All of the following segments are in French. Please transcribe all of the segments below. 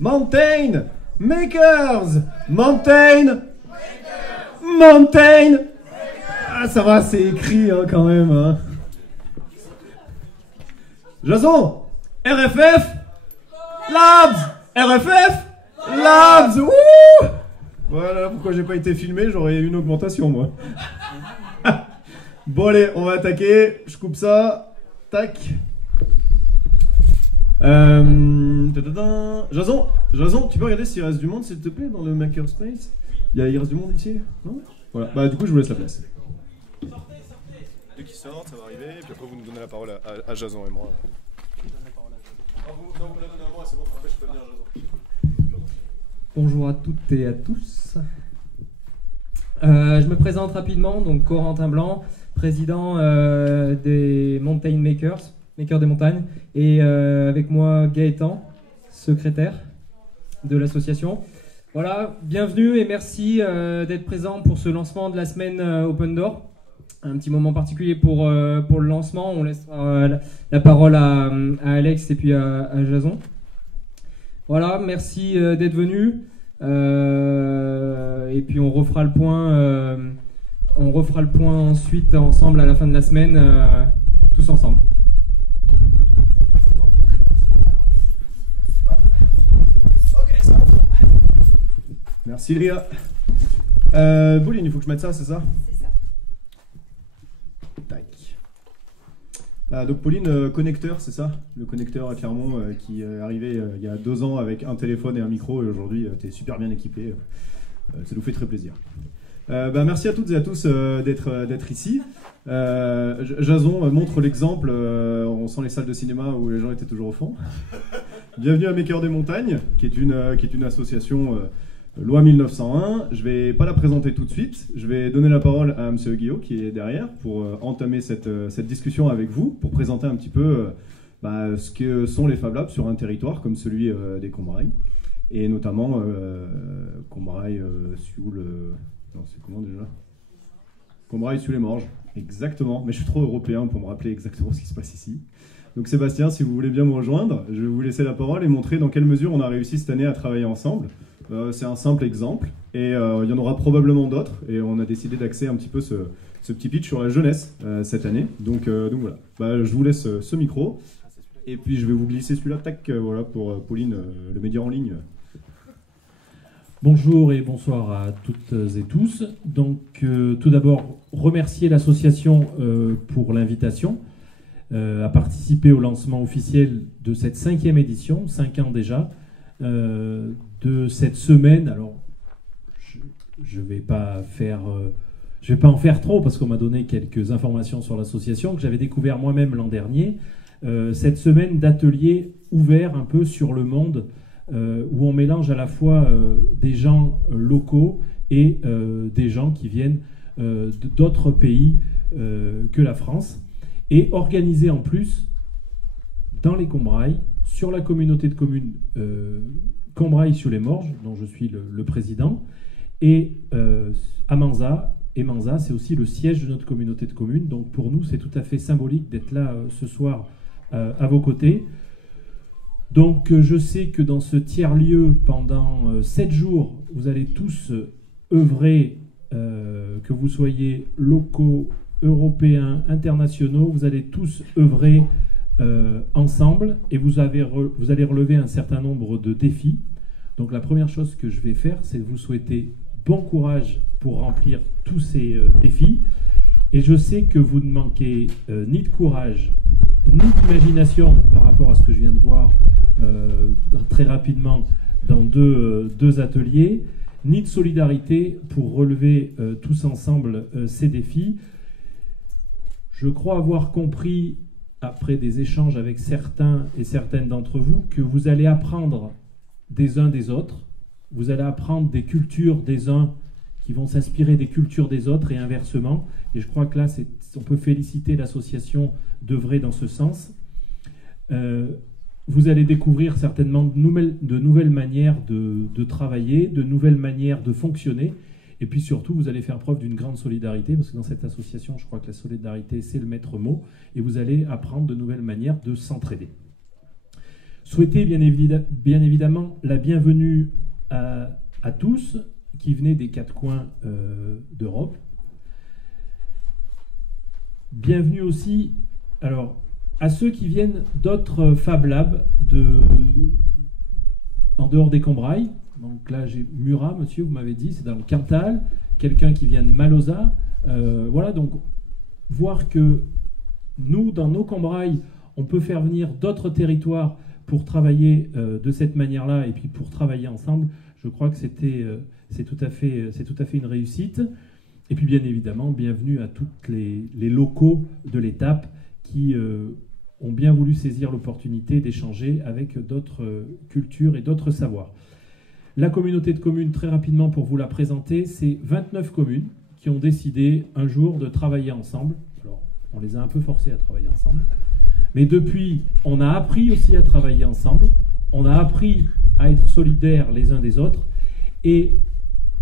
Mountain Makers. Mountain. Mountain. Ah, ça va, c'est écrit hein, quand même. Hein. Jason. RFF. Labs. RFF. Labs. Wouh. Voilà pourquoi j'ai pas été filmé, j'aurais eu une augmentation moi. Bon allez, on va attaquer. Je coupe ça. Tac. Jason, tu peux regarder s'il reste du monde s'il te plaît dans le makerspace. Il reste du monde ici? Non? Voilà, bah du coup je vous laisse la place. Dès qu'ils sortent, ça va arriver, et puis après vous nous donnez la parole à Jason et moi. Non, vous la donnez à moi, c'est bon, après je peux venir Jason. Bonjour à toutes et à tous. Je me présente rapidement, donc Corentin Blanc, président des Mountain Makers, Makers des montagnes, et avec moi Gaëtan, secrétaire de l'association. Voilà, bienvenue et merci d'être présent pour ce lancement de la semaine Open Door. Un petit moment particulier pour le lancement, on laissera la parole à Alex et puis à Jason. Voilà, merci d'être venu. Et puis on refera le point ensuite ensemble à la fin de la semaine, tous ensemble. Merci Lia. Bouline, il faut que je mette ça, c'est ça? C'est ça. Tac. Donc Pauline, connecteur, c'est ça? Le connecteur à Clermont qui est arrivé il y a 2 ans avec un téléphone et un micro, et aujourd'hui tu es super bien équipé. Ça nous fait très plaisir. Merci à toutes et à tous d'être ici. Jason montre l'exemple, on sent les salles de cinéma où les gens étaient toujours au fond. Bienvenue à Makers des montagnes, qui est une association loi 1901. Je vais pas la présenter tout de suite, je vais donner la parole à M. Guillaume qui est derrière pour entamer cette discussion avec vous, pour présenter un petit peu ce que sont les Fab Labs sur un territoire comme celui des Combrailles, et notamment Combrailles sous le... Non, c'est comment déjà? Combrailles sous les Morges, exactement, mais je suis trop européen pour me rappeler exactement ce qui se passe ici. Donc Sébastien, si vous voulez bien me rejoindre, je vais vous laisser la parole et montrer dans quelle mesure on a réussi cette année à travailler ensemble. C'est un simple exemple, et il y en aura probablement d'autres, et on a décidé d'axer un petit peu ce petit pitch sur la jeunesse cette année. Donc voilà, je vous laisse ce micro, et puis je vais vous glisser celui-là, tac, voilà, pour Pauline, le média en ligne. Bonjour et bonsoir à toutes et tous. Donc tout d'abord, remercier l'association pour l'invitation à participer au lancement officiel de cette 5e édition, 5 ans déjà, de cette semaine. Alors, je vais pas en faire trop parce qu'on m'a donné quelques informations sur l'association que j'avais découvert moi-même l'an dernier. Cette semaine d'ateliers ouverts un peu sur le monde, où on mélange à la fois des gens locaux et des gens qui viennent d'autres pays que la France, et organisé en plus dans les Combrailles, sur la communauté de communes Combrailles-sur-les-Morges, dont je suis le président, et à Manzat. Et Manzat, c'est aussi le siège de notre communauté de communes. Donc pour nous, c'est tout à fait symbolique d'être là ce soir à vos côtés. Donc je sais que dans ce tiers-lieu, pendant 7 jours, vous allez tous œuvrer, que vous soyez locaux, européens, internationaux, vous allez tous œuvrer ensemble, et vous allez relever un certain nombre de défis. Donc la première chose que je vais faire, c'est vous souhaiter bon courage pour remplir tous ces défis. Et je sais que vous ne manquez ni de courage, ni d'imagination par rapport à ce que je viens de voir très rapidement dans deux ateliers, ni de solidarité pour relever tous ensemble ces défis. Je crois avoir compris, après des échanges avec certains et certaines d'entre vous, que vous allez apprendre des uns des autres, vous allez apprendre des cultures des uns qui vont s'inspirer des cultures des autres, et inversement. Et je crois que là, on peut féliciter l'association d'œuvrer dans ce sens. Vous allez découvrir certainement de nouvelles manières de travailler, de nouvelles manières de fonctionner. Et puis surtout, vous allez faire preuve d'une grande solidarité, parce que dans cette association, je crois que la solidarité, c'est le maître mot. Et vous allez apprendre de nouvelles manières de s'entraider. Souhaiter bien évidemment la bienvenue à tous qui venaient des quatre coins d'Europe. Bienvenue aussi alors, à ceux qui viennent d'autres Fab Labs en dehors des Combrailles. Donc là, j'ai Murat, monsieur, vous m'avez dit, c'est dans le Cantal. Quelqu'un qui vient de Malosa. Voilà, donc voir que nous, dans nos Combrailles, on peut faire venir d'autres territoires pour travailler de cette manière-là et puis pour travailler ensemble, je crois que c'est tout à fait une réussite. Et puis bien évidemment, bienvenue à tous les locaux de l'étape qui ont bien voulu saisir l'opportunité d'échanger avec d'autres cultures et d'autres savoirs. La communauté de communes, très rapidement pour vous la présenter, c'est 29 communes qui ont décidé un jour de travailler ensemble. Alors, on les a un peu forcés à travailler ensemble. Mais depuis, on a appris aussi à travailler ensemble. On a appris à être solidaires les uns des autres. Et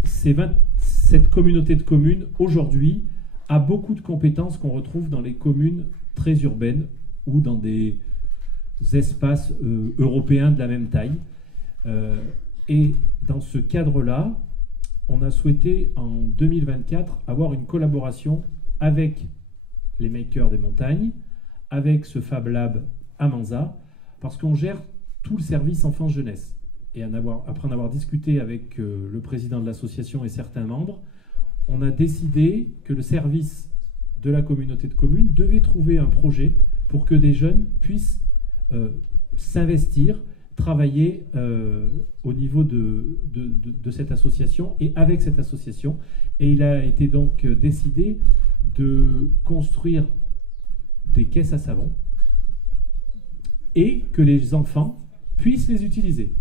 cette communauté de communes, aujourd'hui, a beaucoup de compétences qu'on retrouve dans les communes très urbaines ou dans des espaces européens de la même taille. Et dans ce cadre-là, on a souhaité en 2024 avoir une collaboration avec les makers des montagnes, avec ce Fab Lab à Manza, parce qu'on gère tout le service enfance-jeunesse. Et après en avoir discuté avec le président de l'association et certains membres, on a décidé que le service de la communauté de communes devait trouver un projet pour que des jeunes puissent s'investir, travailler au niveau de cette association et avec cette association. Et il a été donc décidé de construire des caisses à savon et que les enfants puissent les utiliser.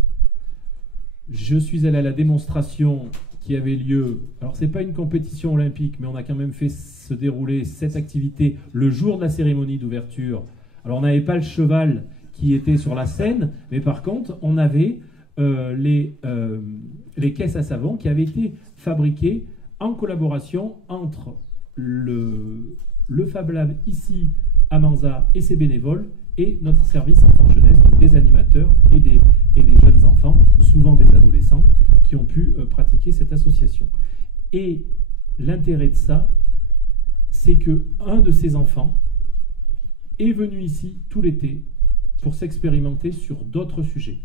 Je suis allé à la démonstration qui avait lieu, alors c'est pas une compétition olympique, mais on a quand même fait se dérouler cette activité le jour de la cérémonie d'ouverture. Alors on n'avait pas le cheval qui était sur la scène, mais par contre on avait les caisses à savon qui avaient été fabriquées en collaboration entre le Fab Lab ici à Manza et ses bénévoles et notre service enfants-jeunesse, donc des animateurs et des jeunes enfants, souvent des adolescents, qui ont pu pratiquer cette association. Et l'intérêt de ça, c'est qu'un de ces enfants est venu ici tout l'été pour s'expérimenter sur d'autres sujets.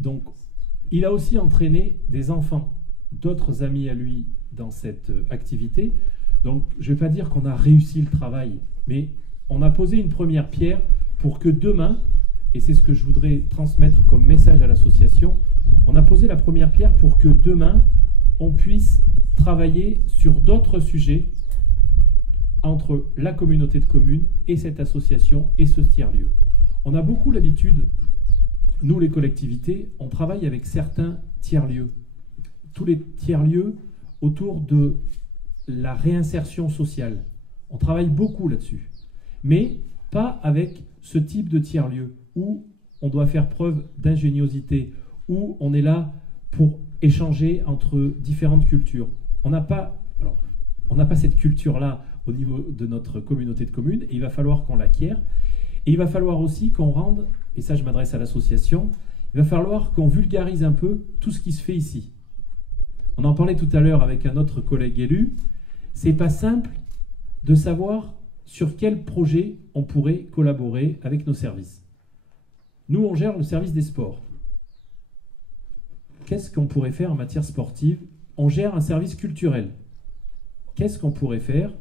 Donc, il a aussi entraîné des enfants, d'autres amis à lui dans cette activité. Donc, je ne vais pas dire qu'on a réussi le travail, mais on a posé une première pierre pour que demain, et c'est ce que je voudrais transmettre comme message à l'association, on a posé la première pierre pour que demain, on puisse travailler sur d'autres sujets entre la communauté de communes et cette association et ce tiers-lieu. On a beaucoup l'habitude, nous les collectivités, on travaille avec certains tiers-lieux. Tous les tiers-lieux autour de la réinsertion sociale. On travaille beaucoup là-dessus. Mais pas avec ce type de tiers-lieu où on doit faire preuve d'ingéniosité, où on est là pour échanger entre différentes cultures. On n'a pas cette culture-là au niveau de notre communauté de communes, et il va falloir qu'on l'acquiert. Et il va falloir aussi qu'on rende, et ça je m'adresse à l'association, il va falloir qu'on vulgarise un peu tout ce qui se fait ici. On en parlait tout à l'heure avec un autre collègue élu, c'est pas simple de savoir sur quel projet on pourrait collaborer avec nos services. Nous, on gère le service des sports. Qu'est-ce qu'on pourrait faire en matière sportive? On gère un service culturel. Qu'est-ce qu'on pourrait faire?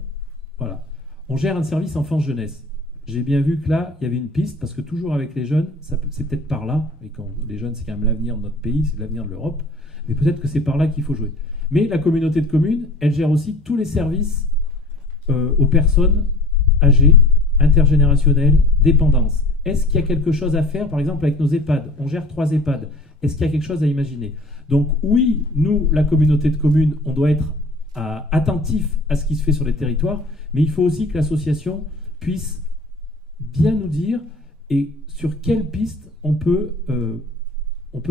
Voilà. On gère un service enfance-jeunesse. J'ai bien vu que là, il y avait une piste, parce que toujours avec les jeunes, c'est peut-être par là, et quand les jeunes, c'est quand même l'avenir de notre pays, c'est l'avenir de l'Europe, mais peut-être que c'est par là qu'il faut jouer. Mais la communauté de communes, elle gère aussi tous les services aux personnes âgées, intergénérationnelles, dépendance. Est-ce qu'il y a quelque chose à faire, par exemple, avec nos EHPAD? On gère 3 EHPAD. Est-ce qu'il y a quelque chose à imaginer? Donc oui, nous, la communauté de communes, on doit être attentif à ce qui se fait sur les territoires, mais il faut aussi que l'association puisse bien nous dire et sur quelle piste on peut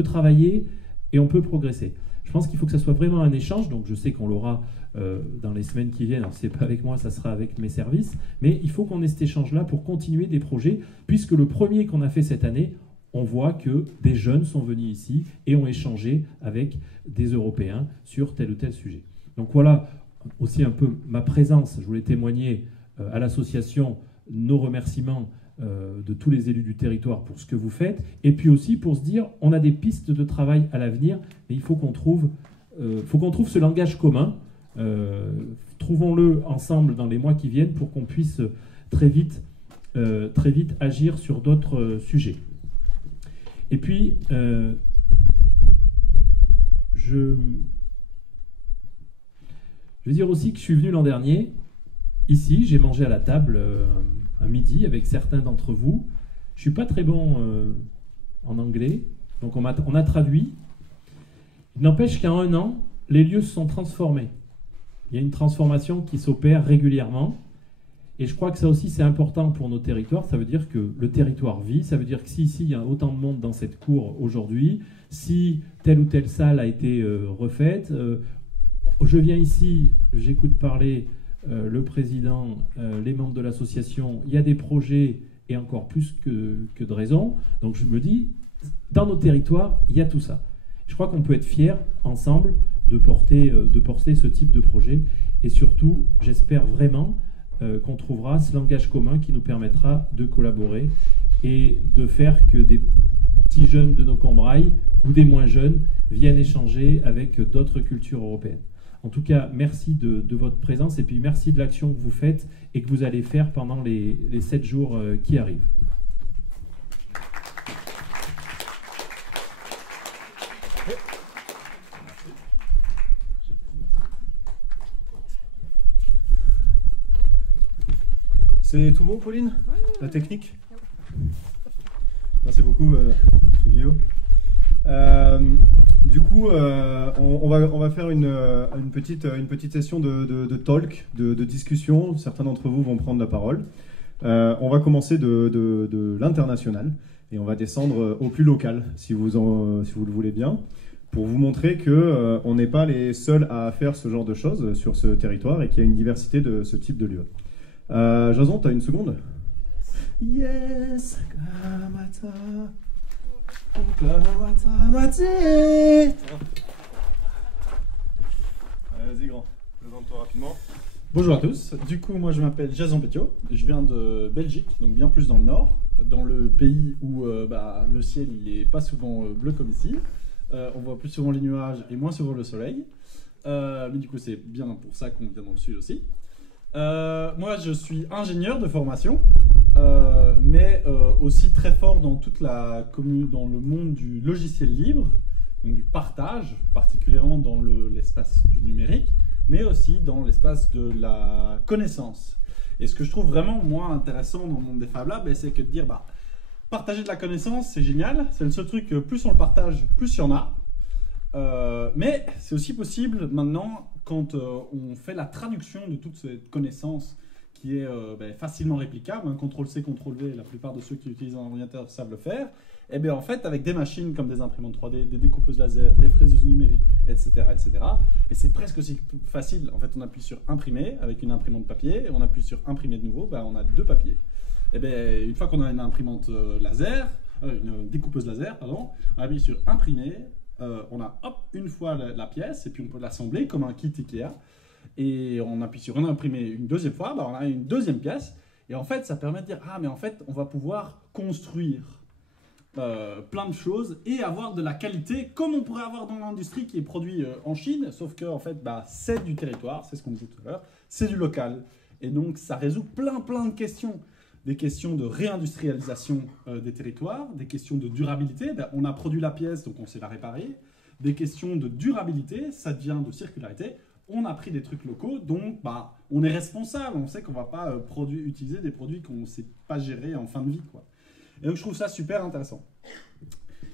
travailler et on peut progresser. Je pense qu'il faut que ça soit vraiment un échange, donc je sais qu'on l'aura dans les semaines qui viennent. Alors, si ce n'est pas avec moi, ça sera avec mes services, mais il faut qu'on ait cet échange-là pour continuer des projets, puisque le premier qu'on a fait cette année, on voit que des jeunes sont venus ici et ont échangé avec des Européens sur tel ou tel sujet. Donc voilà aussi un peu ma présence. Je voulais témoigner à l'association nos remerciements de tous les élus du territoire pour ce que vous faites, et puis aussi pour se dire on a des pistes de travail à l'avenir, et il faut qu'on trouve ce langage commun. Trouvons-le ensemble dans les mois qui viennent pour qu'on puisse très vite agir sur d'autres sujets. Et puis, je veux dire aussi que je suis venu l'an dernier, ici, j'ai mangé à la table à midi avec certains d'entre vous. Je ne suis pas très bon en anglais, donc on a traduit. Il n'empêche qu'en 1 an, les lieux se sont transformés. Il y a une transformation qui s'opère régulièrement. Et je crois que ça aussi, c'est important pour nos territoires. Ça veut dire que le territoire vit. Ça veut dire que si ici, il y a autant de monde dans cette cour aujourd'hui, si telle ou telle salle a été refaite, je viens ici, j'écoute parler le président, les membres de l'association, il y a des projets et encore plus que de raisons. Donc je me dis, dans nos territoires, il y a tout ça. Je crois qu'on peut être fiers ensemble de porter ce type de projet. Et surtout, j'espère vraiment qu'on trouvera ce langage commun qui nous permettra de collaborer et de faire que des petits jeunes de nos Combrailles ou des moins jeunes viennent échanger avec d'autres cultures européennes. En tout cas, merci de votre présence et puis merci de l'action que vous faites et que vous allez faire pendant les 7 jours qui arrivent. C'est tout bon, Pauline? La technique? Merci beaucoup, Guillaume. Du coup, on va faire une petite session de talk, de discussion. Certains d'entre vous vont prendre la parole. On va commencer de l'international et on va descendre au plus local, si vous le voulez bien, pour vous montrer qu'on n'est pas les seuls à faire ce genre de choses sur ce territoire et qu'il y a une diversité de ce type de lieux. Jason, tu as une seconde? Yes, Kamata. Vas-y, grand, présente-toi rapidement. Bonjour à tous, du coup moi je m'appelle Jason Petiot, je viens de Belgique, donc bien plus dans le nord, dans le pays où le ciel il est pas souvent bleu comme ici, on voit plus souvent les nuages et moins souvent le soleil, mais du coup c'est bien pour ça qu'on vient dans le sud aussi. Moi je suis ingénieur de formation, mais aussi très fort dans dans le monde du logiciel libre, donc du partage, particulièrement dans l'espace du numérique, mais aussi dans l'espace de la connaissance. Et ce que je trouve vraiment, moi, intéressant dans le monde des Fab Labs, c'est que de dire, partager de la connaissance, c'est génial, c'est le seul truc, plus on le partage, plus il y en a. Mais c'est aussi possible maintenant, quand on fait la traduction de toute cette connaissance qui est facilement réplicable, CTRL-C, CTRL-V, la plupart de ceux qui utilisent un ordinateur savent le faire, et bien en fait avec des machines comme des imprimantes 3D, des découpeuses laser, des fraiseuses numériques, etc. Et c'est presque aussi facile, en fait on appuie sur imprimer avec une imprimante papier, et on appuie sur imprimer de nouveau, on a 2 papiers. Et bien une fois qu'on a une imprimante laser, une découpeuse laser, pardon, on appuie sur imprimer, on a une fois la pièce, et puis on peut l'assembler comme un kit Ikea. Et on appuie sur imprimer une deuxième fois, on a une deuxième pièce. Et en fait, ça permet de dire, mais en fait, on va pouvoir construire plein de choses et avoir de la qualité, comme on pourrait avoir dans l'industrie qui est produit en Chine, sauf que en fait, c'est du territoire, c'est ce qu'on disait tout à l'heure, c'est du local. Et donc, ça résout plein de questions. Des questions de réindustrialisation des territoires, des questions de durabilité, on a produit la pièce, donc on sait la réparer. Des questions de durabilité, ça devient de circularité. On a pris des trucs locaux, donc on est responsable, on sait qu'on ne va pas utiliser des produits qu'on ne sait pas gérer en fin de vie, quoi. Et donc je trouve ça super intéressant.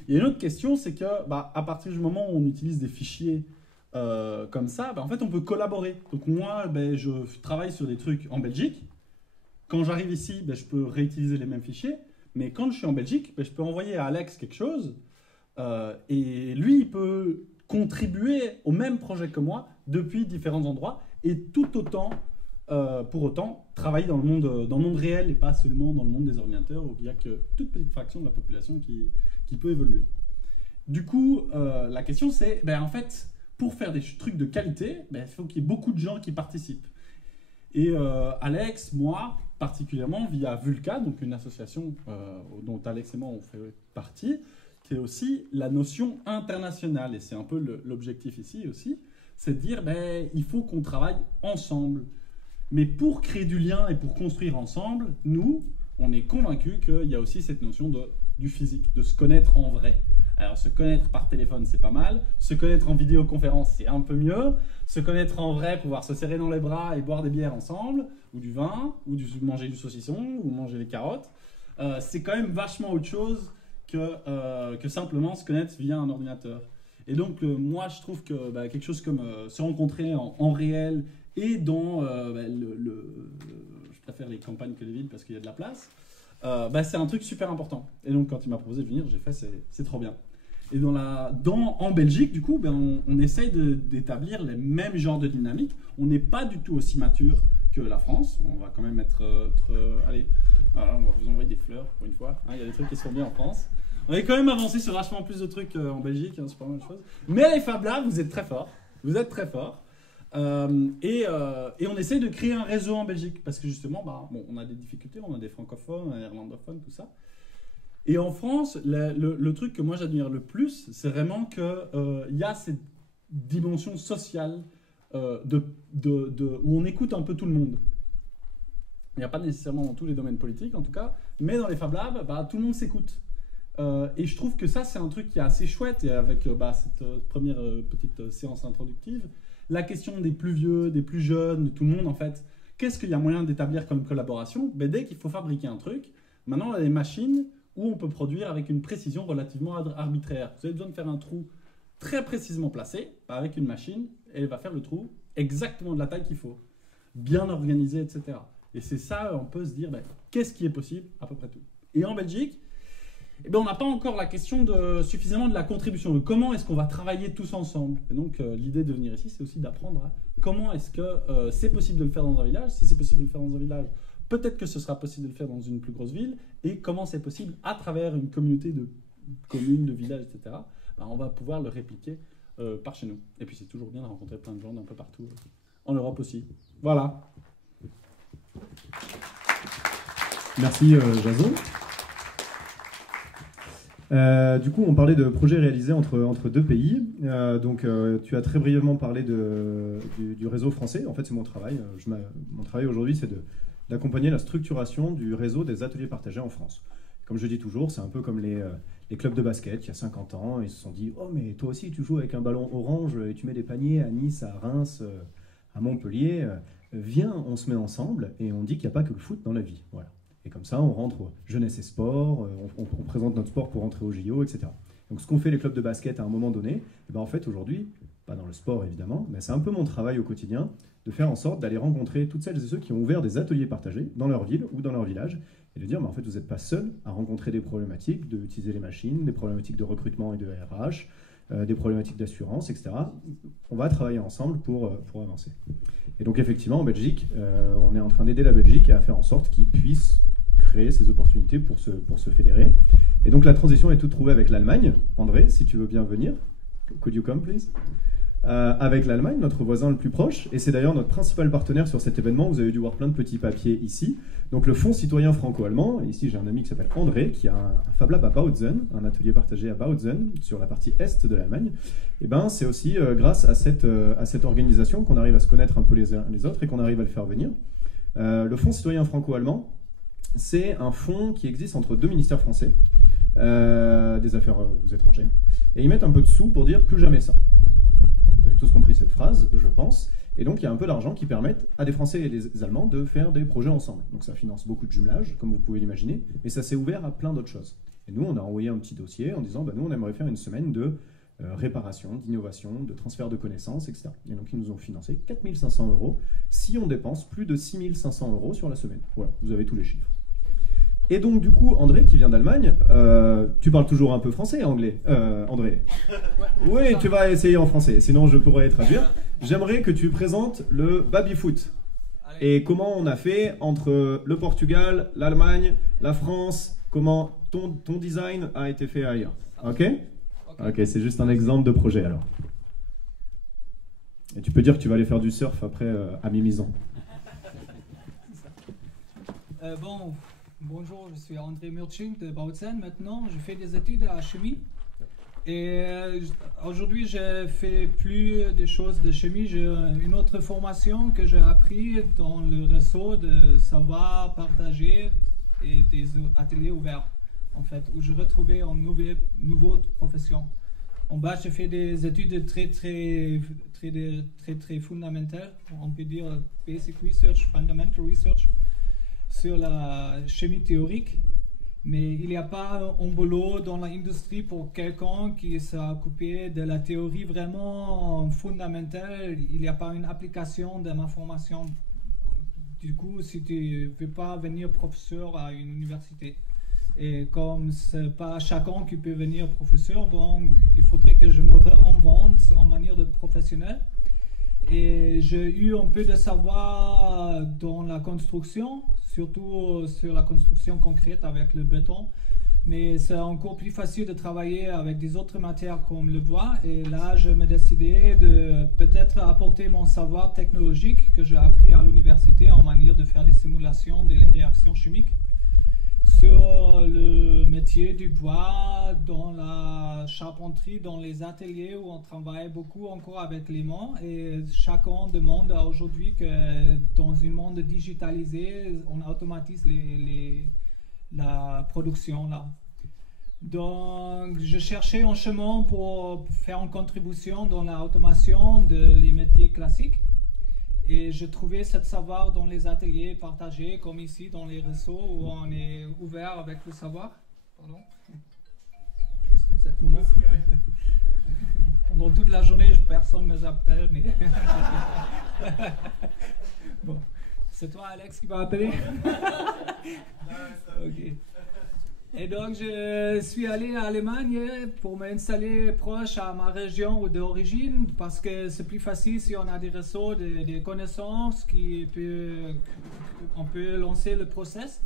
Il y a une autre question, c'est que à partir du moment où on utilise des fichiers comme ça, en fait on peut collaborer. Donc moi, je travaille sur des trucs en Belgique. Quand j'arrive ici, je peux réutiliser les mêmes fichiers, mais quand je suis en Belgique, je peux envoyer à Alex quelque chose, et lui, il peut contribuer au même projet que moi depuis différents endroits et tout autant, pour autant, travailler dans le monde réel et pas seulement dans le monde des ordinateurs où il n'y a que toute petite fraction de la population qui peut évoluer. Du coup, la question c'est, en fait, pour faire des trucs de qualité, il faut qu'il y ait beaucoup de gens qui participent. Et Alex, moi, particulièrement via Vulca, donc une association dont Alex et moi on fait partie, qui est aussi la notion internationale. Et c'est un peu l'objectif ici aussi, c'est de dire il faut qu'on travaille ensemble. Mais pour créer du lien et pour construire ensemble, nous, on est convaincus qu'il y a aussi cette notion du physique, de se connaître en vrai. Alors, se connaître par téléphone, c'est pas mal. Se connaître en vidéoconférence, c'est un peu mieux. Se connaître en vrai, pouvoir se serrer dans les bras et boire des bières ensemble, ou du vin, ou manger du saucisson, ou manger des carottes, c'est quand même vachement autre chose que simplement se connaître via un ordinateur. Et donc, moi, je trouve que quelque chose comme se rencontrer en réel et dans je préfère les campagnes que les villes parce qu'il y a de la place, c'est un truc super important. Et donc, quand il m'a proposé de venir, j'ai fait c'est trop bien. Et en Belgique, du coup, on essaye d'établir les mêmes genres de dynamiques. On n'est pas du tout aussi mature que la France. On va quand même être... allez, voilà, on va vous envoyer des fleurs pour une fois. Il y a des trucs qui se font bien en France. On est quand même avancé sur vachement plus de trucs en Belgique, c'est pas mal de choses. Mais les Fab Labs, vous êtes très forts. Vous êtes très forts. Et on essaye de créer un réseau en Belgique parce que justement, on a des difficultés, on a des francophones, des néerlandophones, tout ça. Et en France, le truc que moi j'admire le plus, c'est vraiment qu'il y a cette dimension sociale où on écoute un peu tout le monde. Il n'y a pas nécessairement dans tous les domaines politiques en tout cas, mais dans les Fab Labs, tout le monde s'écoute. Et je trouve que ça, c'est un truc qui est assez chouette. Et avec cette première petite séance introductive, la question des plus vieux, des plus jeunes, de tout le monde en fait, qu'est-ce qu'il y a moyen d'établir comme collaboration? Dès qu'il faut fabriquer un truc, maintenant on a des machines où on peut produire avec une précision relativement arbitraire. Vous avez besoin de faire un trou très précisément placé, avec une machine, et elle va faire le trou exactement de la taille qu'il faut, bien organisé, etc. Et c'est ça, on peut se dire, qu'est-ce qui est possible? À peu près tout. Et en Belgique, on n'a pas encore la question suffisamment de la contribution, de comment est-ce qu'on va travailler tous ensemble. Et donc l'idée de venir ici, c'est aussi d'apprendre à comment est-ce que c'est possible de le faire dans un village. Si c'est possible de le faire dans un village, peut-être que ce sera possible de le faire dans une plus grosse ville, et comment c'est possible à travers une communauté de communes, de villages, etc. On va pouvoir le répliquer par chez nous. Et puis c'est toujours bien de rencontrer plein de gens d'un peu partout, en Europe aussi. Voilà. Merci Jason. Du coup, on parlait de projets réalisés entre deux pays. Tu as très brièvement parlé du réseau français. En fait, c'est mon travail. Mon travail aujourd'hui, c'est d'accompagner la structuration du réseau des ateliers partagés en France. Comme je dis toujours, c'est un peu comme les clubs de basket. Il y a 50 ans, ils se sont dit « Oh, mais toi aussi, tu joues avec un ballon orange et tu mets des paniers à Nice, à Reims, à Montpellier. Viens, on se met ensemble et on dit qu'il n'y a pas que le foot dans la vie. » Voilà. Et comme ça, on rentre jeunesse et sport, on présente notre sport pour rentrer au JO, etc. Donc ce qu'ont fait les clubs de basket à un moment donné, en fait aujourd'hui, pas dans le sport évidemment, mais c'est un peu mon travail au quotidien, de faire en sorte d'aller rencontrer toutes celles et ceux qui ont ouvert des ateliers partagés dans leur ville ou dans leur village, et de dire, en fait, vous n'êtes pas seul à rencontrer des problématiques d'utiliser les machines, des problématiques de recrutement et de RH, des problématiques d'assurance, etc. On va travailler ensemble pour avancer. Et donc effectivement, en Belgique, on est en train d'aider la Belgique à faire en sorte qu'ils puissent créer ces opportunités pour se fédérer. Et donc la transition est toute trouvée avec l'Allemagne. André, si tu veux bien venir. Could you come, please? Avec l'Allemagne, notre voisin le plus proche, et c'est d'ailleurs notre principal partenaire sur cet événement. Vous avez dû voir plein de petits papiers ici. Donc le Fonds citoyen franco-allemand, ici j'ai un ami qui s'appelle André, qui a un Fab Lab à Bautzen, un atelier partagé à Bautzen, sur la partie est de l'Allemagne. Et c'est aussi grâce à cette organisation qu'on arrive à se connaître un peu les uns les autres et qu'on arrive à le faire venir. Le Fonds citoyen franco-allemand, c'est un fonds qui existe entre deux ministères français des Affaires étrangères, et ils mettent un peu de sous pour dire plus jamais ça. Vous avez tous compris cette phrase, je pense. Et donc il y a un peu d'argent qui permettent à des Français et des Allemands de faire des projets ensemble. Donc ça finance beaucoup de jumelage, comme vous pouvez l'imaginer, mais ça s'est ouvert à plein d'autres choses. Et nous, on a envoyé un petit dossier en disant, nous, on aimerait faire une semaine de réparation, d'innovation, de transfert de connaissances, etc. Et donc ils nous ont financé 4 500 € si on dépense plus de 6 500 € sur la semaine. Voilà, vous avez tous les chiffres. Et donc du coup, André, qui vient d'Allemagne, tu parles toujours un peu français, anglais, André? Oui, tu vas essayer en français, sinon je pourrais traduire. J'aimerais que tu présentes le baby-foot et comment on a fait entre le Portugal, l'Allemagne, la France, comment ton design a été fait ailleurs. Ok? Ok, c'est juste un exemple de projet alors. Et tu peux dire que tu vas aller faire du surf après à Mimizan. Bonjour, je suis André Murching de Bautzen maintenant. Je fais des études à chimie. Et aujourd'hui, je fais plus des choses de chimie. J'ai une autre formation que j'ai appris dans le réseau de savoir partager et des ateliers ouverts, en fait, où je retrouvais une nouvelle profession. En bas, j'ai fait des études très fondamentales, on peut dire basic research, fundamental research, sur la chimie théorique. Mais il n'y a pas un boulot dans l'industrie pour quelqu'un qui s'est occupé de la théorie vraiment fondamentale. Il n'y a pas une application de ma formation. Du coup, si tu ne veux pas venir professeur à une université, et comme ce n'est pas chacun qui peut venir professeur, bon, il faudrait que je me réinvente en manière de professionnel. Et j'ai eu un peu de savoir dans la construction, surtout sur la construction concrète avec le béton. Mais c'est encore plus facile de travailler avec des autres matières comme le bois. Et là, je me décidais de peut-être apporter mon savoir technologique que j'ai appris à l'université en manière de faire des simulations des réactions chimiques sur le métier du bois, dans la charpenterie, dans les ateliers où on travaille beaucoup encore avec les mains. Et chacun demande aujourd'hui que dans un monde digitalisé, on automatise la production là. Donc, je cherchais un chemin pour faire une contribution dans l'automation des métiers classiques. Et je trouvais ce savoir dans les ateliers partagés, comme ici dans les réseaux où on est ouvert avec le savoir. Pardon. Juste pour ce moment. Pendant toute la journée, personne ne m'appelle. Mais bon. C'est toi, Alex, qui m'a appelé? Ok. Et donc, je suis allé en Allemagne pour m'installer proche à ma région d'origine parce que c'est plus facile si on a des réseaux, des connaissances on peut lancer le process.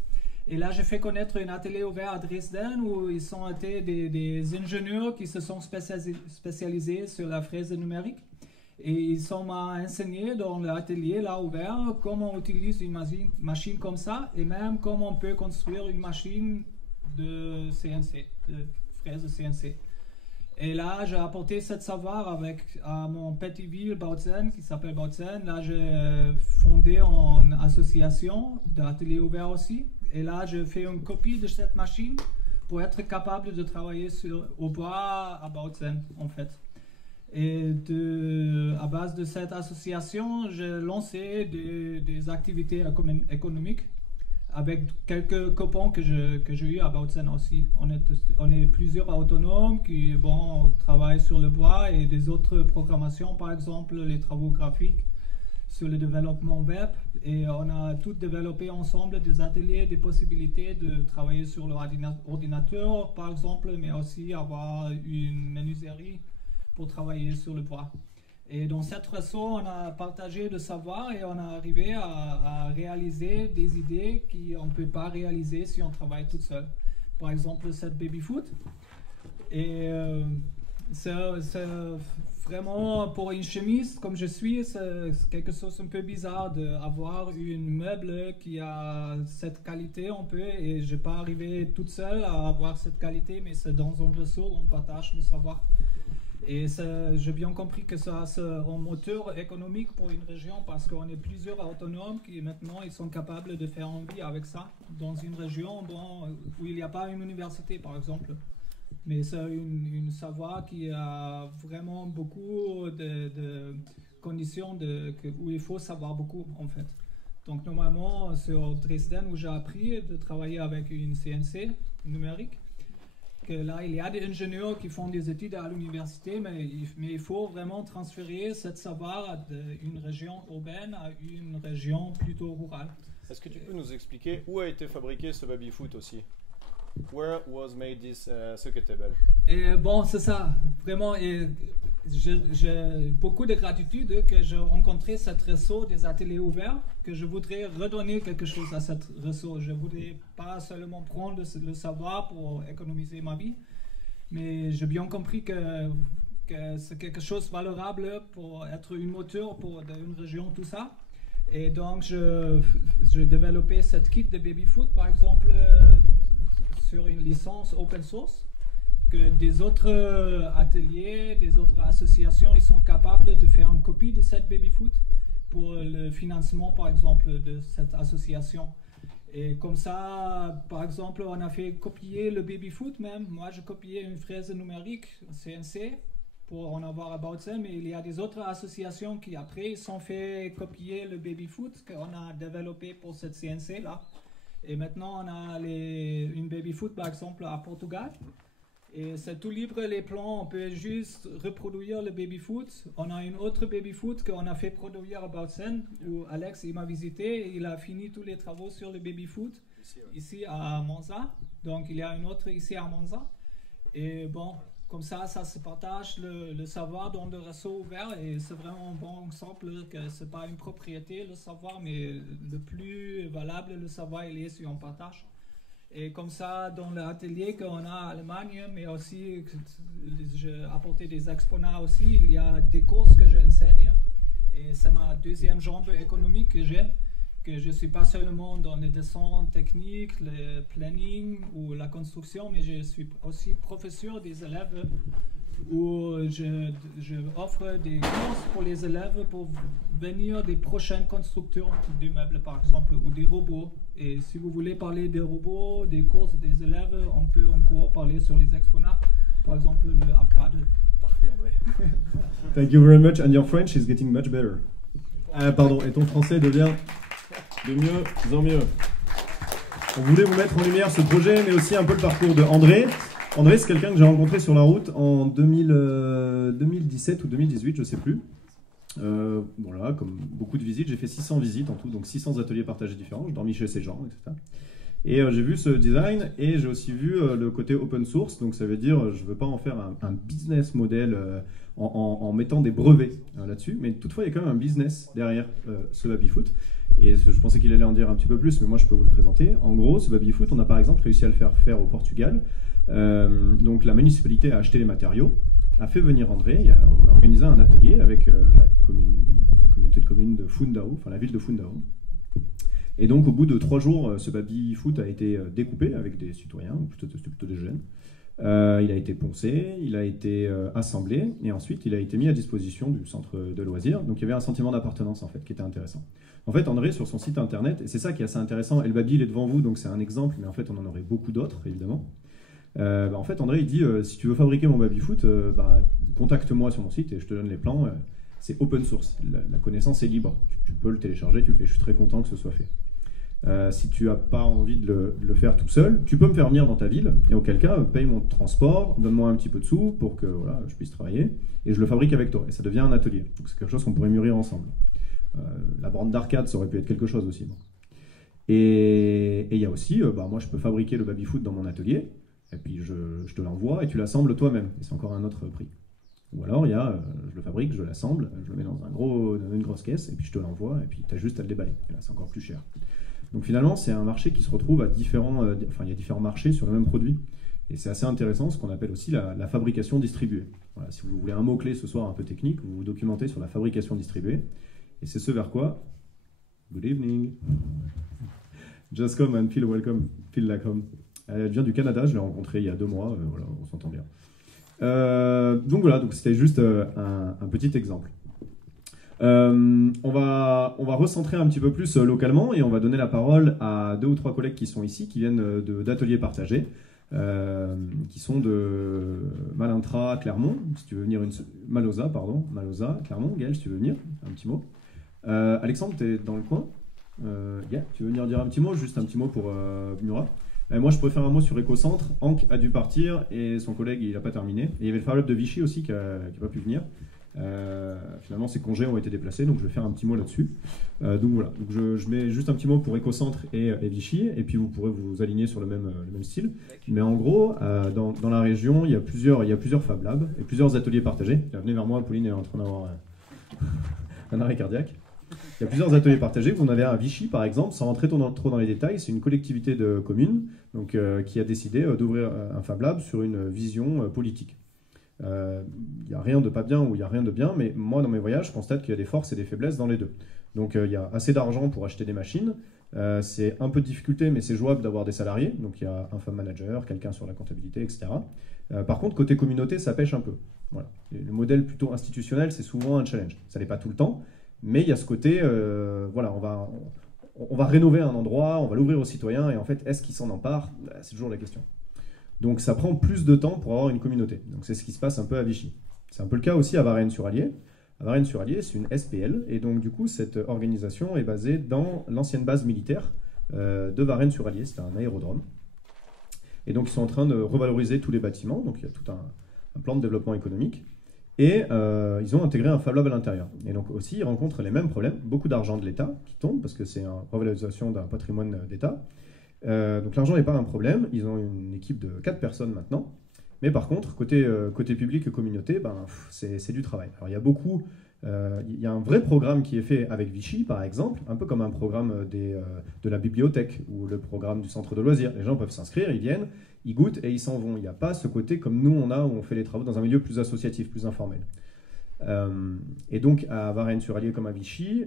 Et là, j'ai fait connaître un atelier ouvert à Dresden où ils ont été des ingénieurs qui se sont spécialisés sur la fraise numérique. Et ils m'ont enseigné dans l'atelier là ouvert comment on utilise une machine comme ça et même comment on peut construire une machine de CNC, de fraises de CNC. Et là, j'ai apporté ce savoir à mon petit ville Bautzen, qui s'appelle Bautzen. Là, j'ai fondé une association d'ateliers ouverts aussi. Et là, je fais une copie de cette machine pour être capable de travailler au bois à Bautzen, en fait. Et à base de cette association, j'ai lancé des activités économiques avec quelques copains que j'ai eu à Bautzen aussi. On est plusieurs autonomes qui travaillent sur le bois et des autres programmations, par exemple les travaux graphiques sur le développement web. Et on a tous développé ensemble des ateliers, des possibilités de travailler sur l'ordinateur, par exemple, mais aussi avoir une menuiserie pour travailler sur le bois. Et dans cette réseau, on a partagé le savoir et on a arrivé à réaliser des idées qu'on ne peut pas réaliser si on travaille tout seul. Par exemple, cette baby-foot. Et c'est vraiment, pour une chimiste comme je suis, c'est quelque chose un peu bizarre d'avoir une meuble qui a cette qualité un peu. Et je n'ai pas arrivé toute seule à avoir cette qualité, mais c'est dans un réseau où on partage le savoir. Et j'ai bien compris que ça c'est un moteur économique pour une région parce qu'on est plusieurs autonomes qui maintenant ils sont capables de faire une vie avec ça dans une région où il n'y a pas une université par exemple. Mais c'est une savoir qui a vraiment beaucoup de conditions où il faut savoir beaucoup en fait. Donc normalement sur Dresden où j'ai appris de travailler avec une CNC numérique, que là, il y a des ingénieurs qui font des études à l'université, mais il faut vraiment transférer ce savoir d'une région urbaine à une région plutôt rurale. Est-ce que tu peux nous expliquer où a été fabriqué ce baby-foot aussi? Where was made this circuit table? Et bon, c'est ça, vraiment. Et j'ai beaucoup de gratitude que j'ai rencontré ce réseau des ateliers ouverts, que je voudrais redonner quelque chose à ce réseau. Je ne voudrais pas seulement prendre le savoir pour économiser ma vie, mais j'ai bien compris que c'est quelque chose de valorable pour être une moteur pour une région, tout ça. Et donc, j'ai développé cette kit de baby-foot, par exemple, sur une licence open source, que des autres ateliers, des autres associations, ils sont capables de faire une copie de cette baby-foot pour le financement, par exemple, de cette association. Et comme ça, par exemple, on a fait copier le baby-foot même. Moi, j'ai copié une fraise numérique CNC pour en avoir about ça, mais il y a des autres associations qui après ils sont fait copier le baby-foot qu'on a développé pour cette CNC là. Et maintenant on a une baby-foot par exemple à Portugal. Et c'est tout libre les plans, on peut juste reproduire le baby-foot. On a une autre baby-foot qu'on a fait produire à Bautzen, où Alex il m'a visité et il a fini tous les travaux sur le baby-foot ici à Monza. Donc il y a une autre ici à Monza. Et bon, comme ça se partage le savoir dans le réseau ouvert et c'est vraiment un bon exemple que ce n'est pas une propriété le savoir, mais le plus valable, le savoir il est si on partage. Et comme ça, dans l'atelier qu'on a en Allemagne, mais aussi, j'ai apporté des exponats aussi, il y a des courses que j'enseigne. Et c'est ma deuxième jambe économique que j'ai, que je ne suis pas seulement dans les dessins techniques, le planning ou la construction, mais je suis aussi professeur des élèves où je offre des courses pour les élèves pour venir des prochains constructeurs d'immeubles par exemple ou des robots. Et si vous voulez parler des robots, des courses des élèves, on peut encore parler sur les exponats, par exemple le arcade. Parfait, André. Thank you very much, and your French is getting much better. Pardon, et ton français devient de mieux en mieux. On voulait vous mettre en lumière ce projet, mais aussi un peu le parcours de André. André, c'est quelqu'un que j'ai rencontré sur la route en 2017 ou 2018, je ne sais plus. Voilà, comme beaucoup de visites, j'ai fait 600 visites en tout, donc 600 ateliers partagés différents. J'ai dormi chez ces gens, etc. Et j'ai vu ce design et j'ai aussi vu le côté open source. Donc ça veut dire, je ne veux pas en faire un business model en mettant des brevets là-dessus, mais toutefois il y a quand même un business derrière ce baby-foot. Et je pensais qu'il allait en dire un petit peu plus, mais moi je peux vous le présenter. En gros, ce baby-foot, on a par exemple réussi à le faire au Portugal. Donc la municipalité a acheté les matériaux, a fait venir André, on a organisé un atelier avec la communauté de communes de Fundão, enfin la ville de Fundão. Et donc au bout de 3 jours, ce baby-foot a été découpé avec des citoyens, ou plutôt des jeunes. Il a été poncé, il a été assemblé, et ensuite il a été mis à disposition du centre de loisirs. Donc il y avait un sentiment d'appartenance en fait qui était intéressant. En fait, André, sur son site internet, et c'est ça qui est assez intéressant, et le baby il est devant vous, donc c'est un exemple, mais en fait on en aurait beaucoup d'autres évidemment. En fait, André il dit si tu veux fabriquer mon baby-foot, contacte-moi sur mon site et je te donne les plans. C'est open source, la connaissance est libre. Tu peux le télécharger, tu le fais. Je suis très content que ce soit fait. Si tu n'as pas envie de le faire tout seul, tu peux me faire venir dans ta ville et auquel cas, paye mon transport, donne-moi un petit peu de sous pour que voilà, je puisse travailler et je le fabrique avec toi. Et ça devient un atelier. Donc c'est quelque chose qu'on pourrait mûrir ensemble. La borne d'arcade, ça aurait pu être quelque chose aussi. Bon. Et il y a aussi, moi je peux fabriquer le baby-foot dans mon atelier. Et puis je te l'envoie et tu l'assembles toi-même. Et c'est encore un autre prix. Ou alors, je le fabrique, je l'assemble, je le mets dans une grosse caisse et puis je te l'envoie et puis tu as juste à le déballer. Et là, c'est encore plus cher. Donc finalement, c'est un marché qui se retrouve à différents... il y a différents marchés sur le même produit. Et c'est assez intéressant, ce qu'on appelle aussi la fabrication distribuée. Voilà, si vous voulez un mot-clé ce soir un peu technique, vous vous documentez sur la fabrication distribuée. Et c'est ce vers quoi... Good evening. Just come and feel welcome, feel like home. Elle vient du Canada, je l'ai rencontrée il y a 2 mois, voilà, on s'entend bien. Donc voilà, donc c'était juste un petit exemple. On va recentrer un petit peu plus localement et on va donner la parole à 2 ou 3 collègues qui sont ici, qui viennent d'ateliers partagés, qui sont de Malintra, Clermont, si tu veux venir Malosa, Clermont, Gaël, si tu veux venir, un petit mot. Alexandre, tu es dans le coin tu veux venir dire un petit mot, juste un petit mot pour Murat. Moi, je pourrais faire un mot sur Écocentre. Hank a dû partir et son collègue, il n'a pas terminé. Et il y avait le Fab Lab de Vichy aussi qui n'a pas pu venir. Finalement, ces congés ont été déplacés, donc je vais faire un petit mot là-dessus. Donc voilà, donc je mets juste un petit mot pour Écocentre et Vichy, et puis vous pourrez vous aligner sur le même style. Mais en gros, dans la région, il y a plusieurs Fab Labs et plusieurs ateliers partagés. Venez vers moi, Pauline est en train d'avoir un arrêt cardiaque. Il y a plusieurs ateliers partagés. Vous en avez un à Vichy, par exemple, sans rentrer trop dans les détails. C'est une collectivité de communes donc, qui a décidé d'ouvrir un Fab Lab sur une vision politique. Il n'y a rien de pas bien ou il n'y a rien de bien, mais moi, dans mes voyages, je constate qu'il y a des forces et des faiblesses dans les deux. Donc, il y a assez d'argent pour acheter des machines. C'est un peu de difficulté, mais c'est jouable d'avoir des salariés. Donc, il y a un Fab Manager, quelqu'un sur la comptabilité, etc. Par contre, côté communauté, ça pêche un peu. Voilà. Le modèle plutôt institutionnel, c'est souvent un challenge. Ça n'est pas tout le temps. Mais il y a ce côté, voilà, on va rénover un endroit, on va l'ouvrir aux citoyens, et en fait, est-ce qu'ils s'en emparent? C'est toujours la question. Donc ça prend plus de temps pour avoir une communauté. Donc c'est ce qui se passe un peu à Vichy. C'est un peu le cas aussi à Varennes-sur-Allier. À Varennes-sur-Allier, c'est une SPL, et donc du coup, cette organisation est basée dans l'ancienne base militaire de Varennes-sur-Allier. C'était un aérodrome. Et donc ils sont en train de revaloriser tous les bâtiments, donc il y a tout un plan de développement économique. Et ils ont intégré un Fab Lab à l'intérieur. Et donc aussi, ils rencontrent les mêmes problèmes. Beaucoup d'argent de l'État qui tombe, parce que c'est une revalorisation d'un patrimoine d'État. Donc l'argent n'est pas un problème. Ils ont une équipe de 4 personnes maintenant. Mais par contre, côté public et communauté, c'est du travail. Alors il y a un vrai programme qui est fait avec Vichy, par exemple, un peu comme un programme de la bibliothèque ou le programme du centre de loisirs. Les gens peuvent s'inscrire, ils viennent, ils goûtent et ils s'en vont. Il n'y a pas ce côté comme nous on a où on fait les travaux dans un milieu plus associatif, plus informel. Et donc à Varennes-sur-Allier comme à Vichy,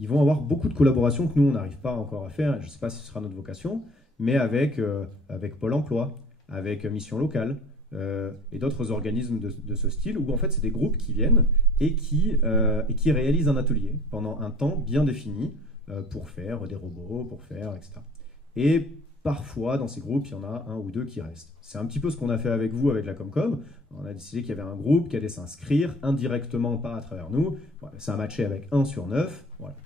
ils vont avoir beaucoup de collaborations que nous on n'arrive pas encore à faire. Je ne sais pas si ce sera notre vocation, mais avec Pôle emploi, avec Mission locale et d'autres organismes de ce style, où en fait c'est des groupes qui viennent et qui réalisent un atelier pendant un temps bien défini pour faire des robots, pour faire etc. Et parfois, dans ces groupes, il y en a un ou deux qui restent. C'est un petit peu ce qu'on a fait avec vous, avec la Comcom. On a décidé qu'il y avait un groupe qui allait s'inscrire indirectement, pas à travers nous. Voilà, ça a matché avec 1 sur 9. Voilà.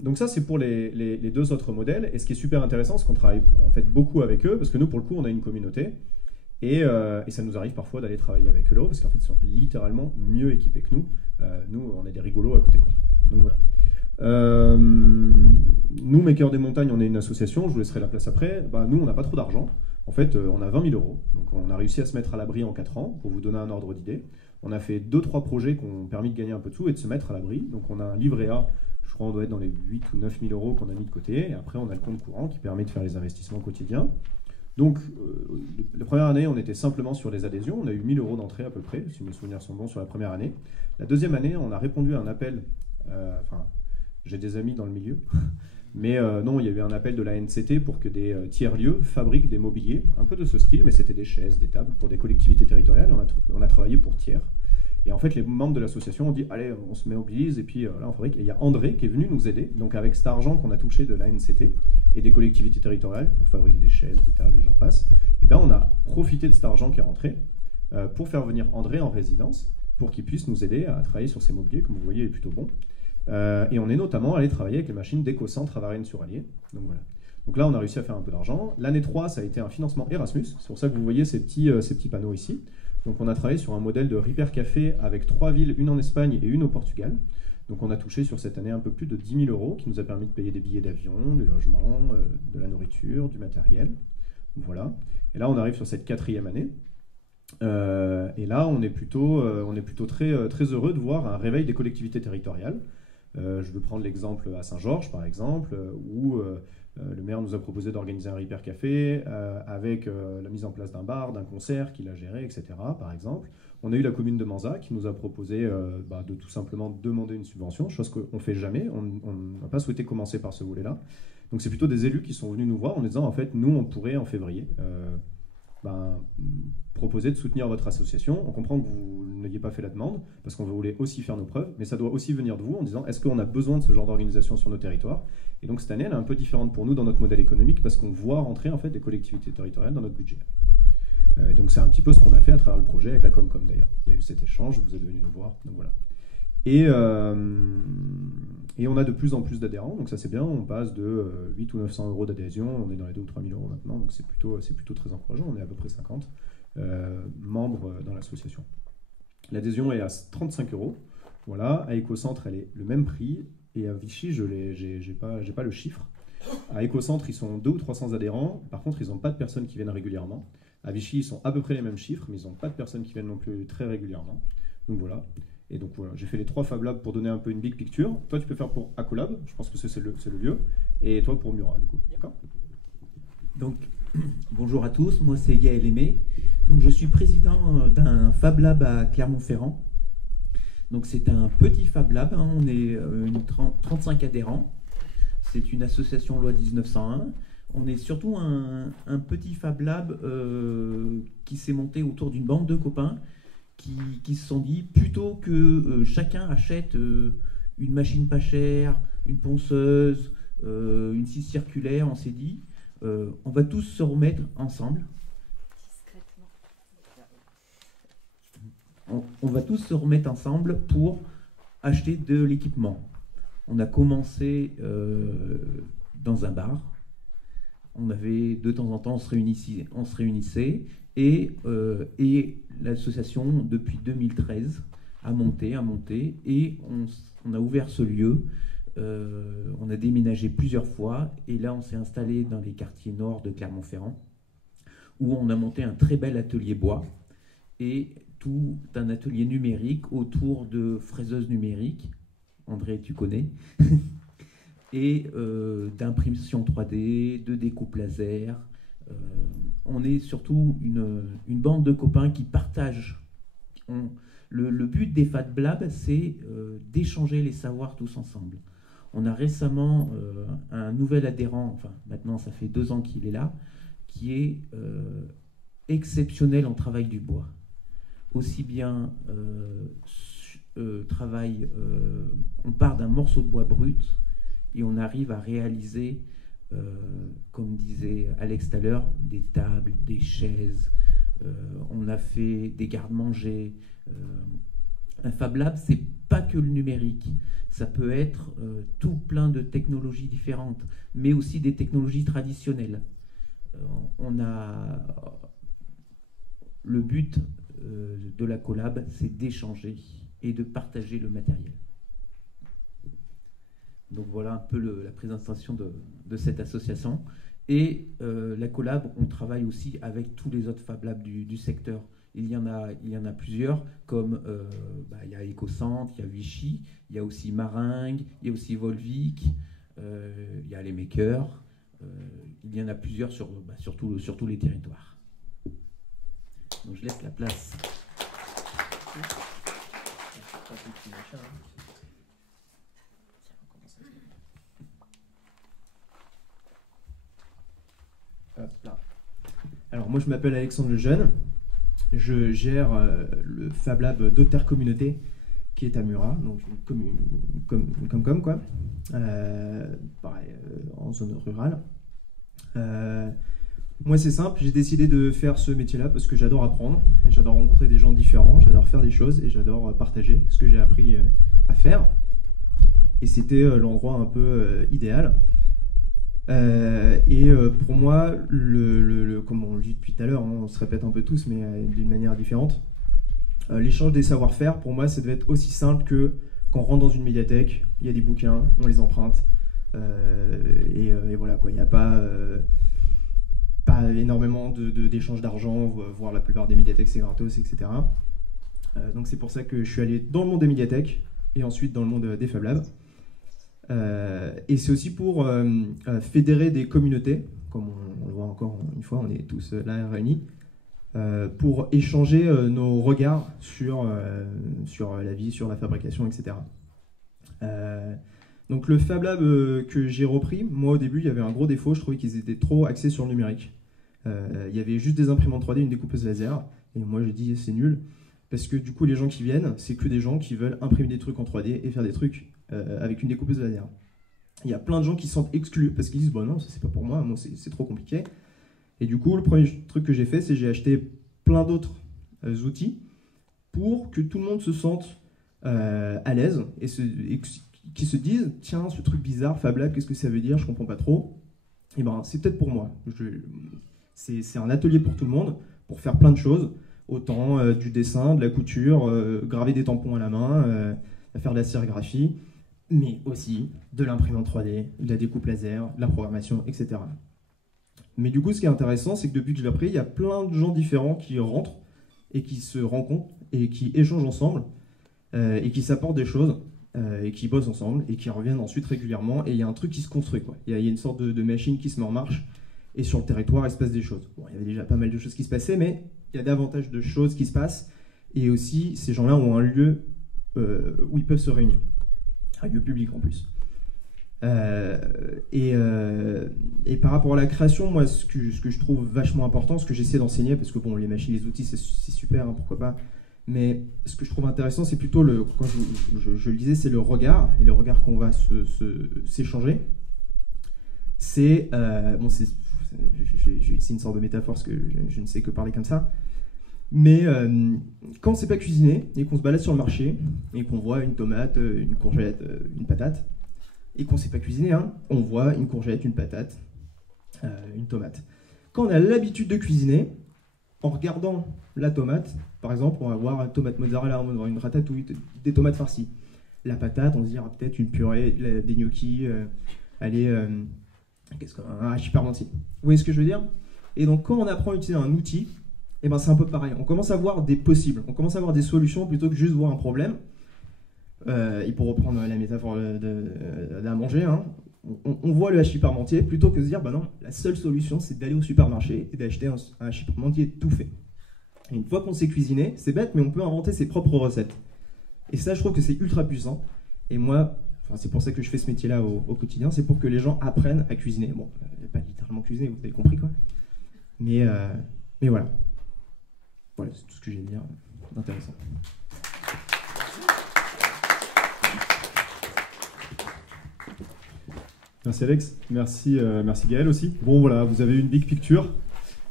Donc ça, c'est pour les deux autres modèles. Et ce qui est super intéressant, c'est qu'on travaille en fait beaucoup avec eux, parce que nous, pour le coup, on a une communauté. Et ça nous arrive parfois d'aller travailler avec eux là-haut, parce qu'en fait, ils sont littéralement mieux équipés que nous. Nous, on est des rigolos à côté, quoi. Donc voilà. Nous, Makers des Montagnes, on est une association, je vous laisserai la place après. Nous, on n'a pas trop d'argent. En fait, on a 20 000 €. Donc, on a réussi à se mettre à l'abri en 4 ans, pour vous donner un ordre d'idée. On a fait 2-3 projets qui ont permis de gagner un peu de sous et de se mettre à l'abri. Donc, on a un livret A, je crois on doit être dans les 8 ou 9 000 € qu'on a mis de côté. Et après, on a le compte courant qui permet de faire les investissements quotidiens. Donc, la première année, on était simplement sur les adhésions. On a eu 1 000 € d'entrée à peu près, si mes souvenirs sont bons, sur la première année. La deuxième année, on a répondu à un appel. J'ai des amis dans le milieu. Mais non, il y a eu un appel de la NCT pour que des tiers-lieux fabriquent des mobiliers, un peu de ce style, mais c'était des chaises, des tables pour des collectivités territoriales. On a travaillé pour tiers. Et en fait, les membres de l'association ont dit, allez, on se mobilise, et puis là, on fabrique. Et il y a André qui est venu nous aider, donc avec cet argent qu'on a touché de la NCT et des collectivités territoriales pour fabriquer des chaises, des tables, et j'en passe. Et bien, on a profité de cet argent qui est rentré pour faire venir André en résidence, pour qu'il puisse nous aider à travailler sur ces mobiliers, comme vous voyez, il est plutôt bon. Et on est notamment allé travailler avec les machines d'Écocentre à Varennes-sur-Allier. Donc voilà. Donc là, on a réussi à faire un peu d'argent. L'année 3, ça a été un financement Erasmus. C'est pour ça que vous voyez ces petits panneaux ici. Donc on a travaillé sur un modèle de Repair Café avec 3 villes, une en Espagne et une au Portugal. Donc on a touché sur cette année un peu plus de 10 000 € qui nous a permis de payer des billets d'avion, des logements, de la nourriture, du matériel. Donc voilà. Et là, on arrive sur cette 4e année. Et là, on est plutôt très, très heureux de voir un réveil des collectivités territoriales. Je veux prendre l'exemple à Saint-Georges, par exemple, où le maire nous a proposé d'organiser un Repair Café avec la mise en place d'un bar, d'un concert qu'il a géré, etc., par exemple. On a eu la commune de Manza qui nous a proposé de tout simplement demander une subvention, chose qu'on ne fait jamais. On n'a pas souhaité commencer par ce volet-là. Donc c'est plutôt des élus qui sont venus nous voir en disant, en fait, nous, on pourrait, en février, proposer de soutenir votre association. On comprend que vous n'ayez pas fait la demande, parce qu'on voulait aussi faire nos preuves, mais ça doit aussi venir de vous en disant, est-ce qu'on a besoin de ce genre d'organisation sur nos territoires? Et donc cette année, elle est un peu différente pour nous dans notre modèle économique, parce qu'on voit rentrer en fait des collectivités territoriales dans notre budget. Et donc c'est un petit peu ce qu'on a fait à travers le projet avec la Comcom d'ailleurs. Il y a eu cet échange, vous êtes venus nous voir, donc voilà. Et on a de plus en plus d'adhérents, donc ça c'est bien, on passe de 8 ou 900 € d'adhésion, on est dans les 2 ou 3 000 € maintenant, donc c'est plutôt très encourageant, on est à peu près 50 membres dans l'association. L'adhésion est à 35 €. Voilà, à Ecocentre, elle est le même prix. Et à Vichy, j'ai pas le chiffre. À Ecocentre, ils sont 200 ou 300 adhérents. Par contre, ils n'ont pas de personnes qui viennent régulièrement. À Vichy, ils sont à peu près les mêmes chiffres, mais ils n'ont pas de personnes qui viennent non plus très régulièrement. Donc voilà. Et donc voilà, j'ai fait les 3 Fab Labs pour donner un peu une big picture. Toi, tu peux faire pour Acolab, je pense que c'est le lieu. Et toi pour Murat, du coup. D'accord ? Donc, bonjour à tous, moi c'est Gaël Aimé. Donc, je suis président d'un Fab Lab à Clermont-Ferrand. Donc, c'est un petit Fab Lab, hein, on est 35 adhérents. C'est une association loi 1901. On est surtout un petit Fab Lab qui s'est monté autour d'une bande de copains qui se sont dit, plutôt que chacun achète une machine pas chère, une ponceuse, une scie circulaire, on s'est dit, on va tous se remettre ensemble. On va tous se remettre ensemble pour acheter de l'équipement. On a commencé dans un bar. On avait de temps en temps, on se réunissait et l'association depuis 2013 a monté et on a ouvert ce lieu. On a déménagé plusieurs fois et là on s'est installé dans les quartiers nord de Clermont-Ferrand où on a monté un très bel atelier bois et tout un atelier numérique autour de fraiseuses numériques. André, tu connais. Et d'impression 3D, de découpe laser. On est surtout une bande de copains qui partagent. Le but des Fab Labs, c'est d'échanger les savoirs tous ensemble. On a récemment un nouvel adhérent, enfin maintenant ça fait 2 ans qu'il est là, qui est exceptionnel en travail du bois. Aussi bien on part d'un morceau de bois brut et on arrive à réaliser, comme disait Alex tout à l'heure, des tables, des chaises, on a fait des garde-manger. Un Fab Lab, c'est pas que le numérique, ça peut être tout plein de technologies différentes, mais aussi des technologies traditionnelles. Le but de la collab, c'est d'échanger et de partager le matériel. Donc voilà un peu la présentation de cette association. Et la collab, on travaille aussi avec tous les autres Fab Labs du secteur. Il y en a plusieurs, comme il y a Ecocentre, il y a Vichy, il y a aussi Maringue, il y a aussi Volvic, il y a les Makers. Il y en a plusieurs sur tous les territoires. Donc je laisse la place. Hop là. Alors moi je m'appelle Alexandre Lejeune, je gère le Fab Lab d'Auter Communauté qui est à Murat, donc comme quoi, pareil, en zone rurale. Moi c'est simple, j'ai décidé de faire ce métier-là parce que j'adore apprendre, j'adore rencontrer des gens différents, j'adore faire des choses et j'adore partager ce que j'ai appris à faire. Et c'était l'endroit un peu idéal. Pour moi, comme on le dit depuis tout à l'heure, hein, on se répète un peu tous, mais d'une manière différente, l'échange des savoir-faire, pour moi, ça devait être aussi simple que quand on rentre dans une médiathèque, il y a des bouquins, on les emprunte, et voilà, quoi. Il n'y a pas énormément d'échanges d'argent, voire la plupart des médiathèques, c'est gratos, etc. Donc c'est pour ça que je suis allé dans le monde des médiathèques, et ensuite dans le monde des Fab Labs. Et c'est aussi pour fédérer des communautés, comme on le voit encore une fois, on est tous là réunis, pour échanger nos regards sur la vie, sur la fabrication, etc. Donc le Fab Lab que j'ai repris, moi au début il y avait un gros défaut, je trouvais qu'ils étaient trop axés sur le numérique. Il y avait juste des imprimantes 3D, une découpeuse laser, et moi j'ai dit c'est nul, parce que du coup les gens qui viennent, c'est que des gens qui veulent imprimer des trucs en 3D et faire des trucs avec une découpeuse laser. Il y a plein de gens qui se sentent exclus parce qu'ils disent bon non, ça c'est pas pour moi, c'est trop compliqué. Et du coup le premier truc que j'ai fait, c'est j'ai acheté plein d'autres outils pour que tout le monde se sente à l'aise et qui se disent tiens, ce truc bizarre, Fab Lab, qu'est-ce que ça veut dire, je comprends pas trop. Et ben c'est peut-être pour moi. C'est un atelier pour tout le monde, pour faire plein de choses. Autant du dessin, de la couture, graver des tampons à la main, faire de la sérigraphie, mais aussi de l'imprimante 3D, de la découpe laser, de la programmation, etc. Mais du coup, ce qui est intéressant, c'est que depuis que je l'ai appris, il y a plein de gens différents qui rentrent et qui se rencontrent et qui échangent ensemble et qui s'apportent des choses et qui bossent ensemble et qui reviennent ensuite régulièrement. Et il y a un truc qui se construit, quoi. Il y a une sorte de machine qui se met en marche et sur le territoire, il se passe des choses. Bon, il y avait déjà pas mal de choses qui se passaient, mais il y a davantage de choses qui se passent. Et aussi, ces gens-là ont un lieu où ils peuvent se réunir. Un lieu public en plus. Et par rapport à la création, moi, ce que je trouve vachement important, ce que j'essaie d'enseigner, parce que bon, les machines, les outils, c'est super, hein, pourquoi pas, mais ce que je trouve intéressant, c'est plutôt, quand je le disais, c'est le regard, et le regard qu'on va s'échanger. C'est, bon, j'ai utilisé une sorte de métaphore, parce que je ne sais que parler comme ça, mais quand on ne sait pas cuisiner, et qu'on se balade sur le marché, et qu'on voit une tomate, une courgette, une patate, et qu'on ne sait pas cuisiner, hein, on voit une courgette, une patate, une tomate. Quand on a l'habitude de cuisiner, en regardant la tomate, par exemple, on va voir une tomate mozzarella, on va voir une ratatouille, des tomates farcies. La patate, on se dira peut-être une purée, des gnocchis, un hachis parmentier. Vous voyez ce que je veux dire? Et donc, quand on apprend à utiliser un outil, eh ben, c'est un peu pareil. On commence à voir des possibles, on commence à voir des solutions plutôt que juste voir un problème. Et pour reprendre la métaphore d'un manger, hein, on voit le hachis parmentier plutôt que de se dire bah non, la seule solution c'est d'aller au supermarché et d'acheter un hachis parmentier tout fait. Et une fois qu'on sait cuisiner, c'est bête, mais on peut inventer ses propres recettes. Et ça, je trouve que c'est ultra puissant. Et moi, c'est pour ça que je fais ce métier-là au quotidien, c'est pour que les gens apprennent à cuisiner. Bon, pas littéralement cuisiner, vous avez compris quoi. Mais voilà. Voilà, c'est tout ce que j'ai à dire d'intéressant. Merci Alex, merci Gaël aussi. Bon voilà, vous avez une big picture,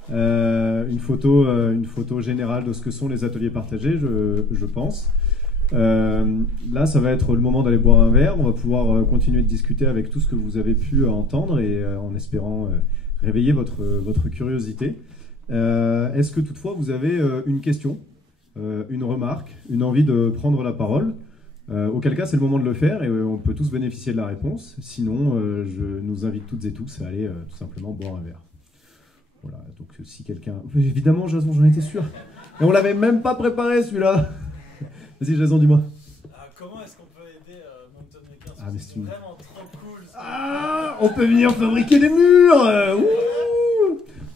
une photo générale de ce que sont les ateliers partagés, je pense. Là, ça va être le moment d'aller boire un verre. On va pouvoir continuer de discuter avec tout ce que vous avez pu entendre et en espérant réveiller votre curiosité. Est-ce que toutefois vous avez une question, une remarque, une envie de prendre la parole? Auquel cas, c'est le moment de le faire et on peut tous bénéficier de la réponse. Sinon, je nous invite toutes et tous à aller tout simplement boire un verre. Voilà, donc si quelqu'un... Évidemment, Jason, j'en étais sûr. Et on l'avait même pas préparé, celui-là. Vas-y, Jason, dis-moi. Comment est-ce qu'on peut aider Mountain Makers? C'est vraiment trop cool. On peut venir fabriquer des murs.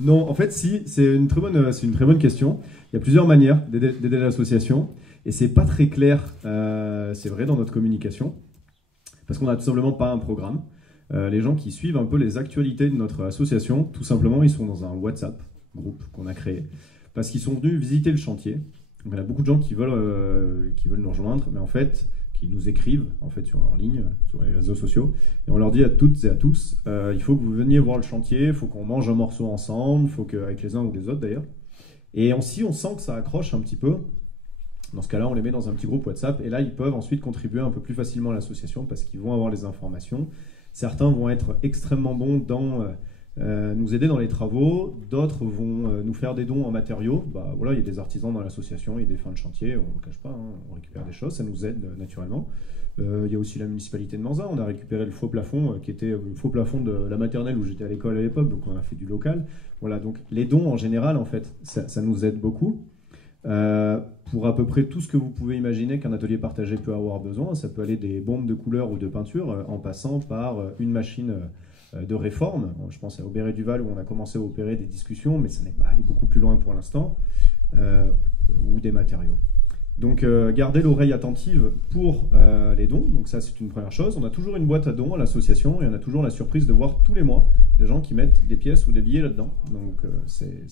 Non, en fait, si, c'est une très bonne question. Il y a plusieurs manières d'aider l'association. Et c'est pas très clair, c'est vrai, dans notre communication, parce qu'on n'a tout simplement pas un programme. Les gens qui suivent un peu les actualités de notre association, tout simplement, ils sont dans un WhatsApp groupe qu'on a créé, parce qu'ils sont venus visiter le chantier. Donc, il y a beaucoup de gens qui veulent nous rejoindre, mais en fait, qui nous écrivent en ligne, sur les réseaux sociaux, et on leur dit à toutes et à tous, il faut que vous veniez voir le chantier, il faut qu'on mange un morceau ensemble, il faut qu'avec les uns ou les autres d'ailleurs. Et si on sent que ça accroche un petit peu, dans ce cas-là, on les met dans un petit groupe WhatsApp et là, ils peuvent ensuite contribuer un peu plus facilement à l'association parce qu'ils vont avoir les informations. Certains vont être extrêmement bons dans nous aider dans les travaux, d'autres vont nous faire des dons en matériaux. Bah, voilà, il y a des artisans dans l'association, il y a des fins de chantier, on ne le cache pas, hein, on récupère des choses, ça nous aide naturellement. Il y a aussi la municipalité de Manzat, on a récupéré le faux plafond qui était le faux plafond de la maternelle où j'étais à l'école à l'époque, donc on a fait du local. Voilà, donc les dons en général, en fait, ça nous aide beaucoup. Pour à peu près tout ce que vous pouvez imaginer qu'un atelier partagé peut avoir besoin, ça peut aller des bombes de couleur ou de peinture en passant par une machine de réforme. Je pense à Aubert et Duval où on a commencé à opérer des discussions, mais ça n'est pas allé beaucoup plus loin pour l'instant, ou des matériaux. Donc gardez l'oreille attentive pour les dons, donc ça c'est une première chose. On a toujours une boîte à dons à l'association et on a toujours la surprise de voir tous les mois des gens qui mettent des pièces ou des billets là-dedans. Donc c'est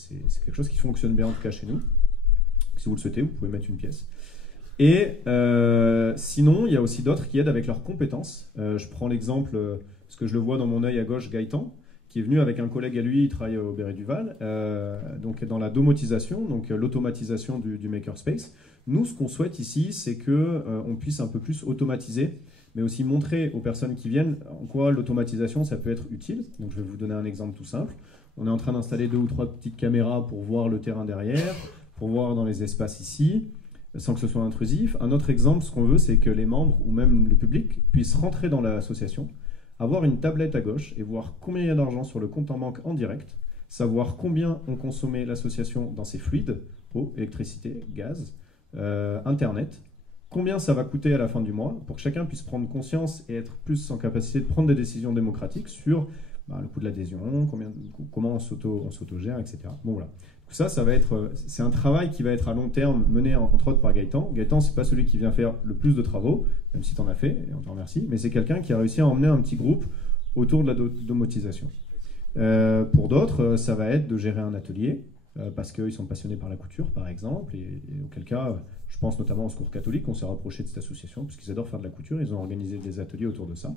quelque chose qui fonctionne bien en tout cas chez nous. Si vous le souhaitez, vous pouvez mettre une pièce. Et sinon, il y a aussi d'autres qui aident avec leurs compétences. Je prends l'exemple, parce que je le vois dans mon œil à gauche, Gaëtan, qui est venu avec un collègue à lui, il travaille au Aubert et Duval, donc dans la domotisation, donc l'automatisation du makerspace. Nous, ce qu'on souhaite ici, c'est qu'on puisse un peu plus automatiser, mais aussi montrer aux personnes qui viennent en quoi l'automatisation, ça peut être utile. Donc je vais vous donner un exemple tout simple. On est en train d'installer 2 ou 3 petites caméras pour voir le terrain derrière, pour voir dans les espaces ici, sans que ce soit intrusif. Un autre exemple, ce qu'on veut, c'est que les membres ou même le public puissent rentrer dans l'association, avoir une tablette à gauche et voir combien il y a d'argent sur le compte en banque en direct, savoir combien ont consommé l'association dans ses fluides, eau, électricité, gaz, Internet, combien ça va coûter à la fin du mois, pour que chacun puisse prendre conscience et être plus en capacité de prendre des décisions démocratiques sur le coût de l'adhésion, comment on s'autogère, etc. Bon, voilà. Ça va être, c'est un travail qui va être à long terme mené entre autres par Gaëtan. Gaëtan, c'est pas celui qui vient faire le plus de travaux, même si tu en as fait, et on te remercie, mais c'est quelqu'un qui a réussi à emmener un petit groupe autour de la domotisation. Pour d'autres, ça va être de gérer un atelier, parce qu'ils sont passionnés par la couture, par exemple, et auquel cas, je pense notamment au Secours catholique, on s'est rapproché de cette association, parce qu'ils adorent faire de la couture, ils ont organisé des ateliers autour de ça.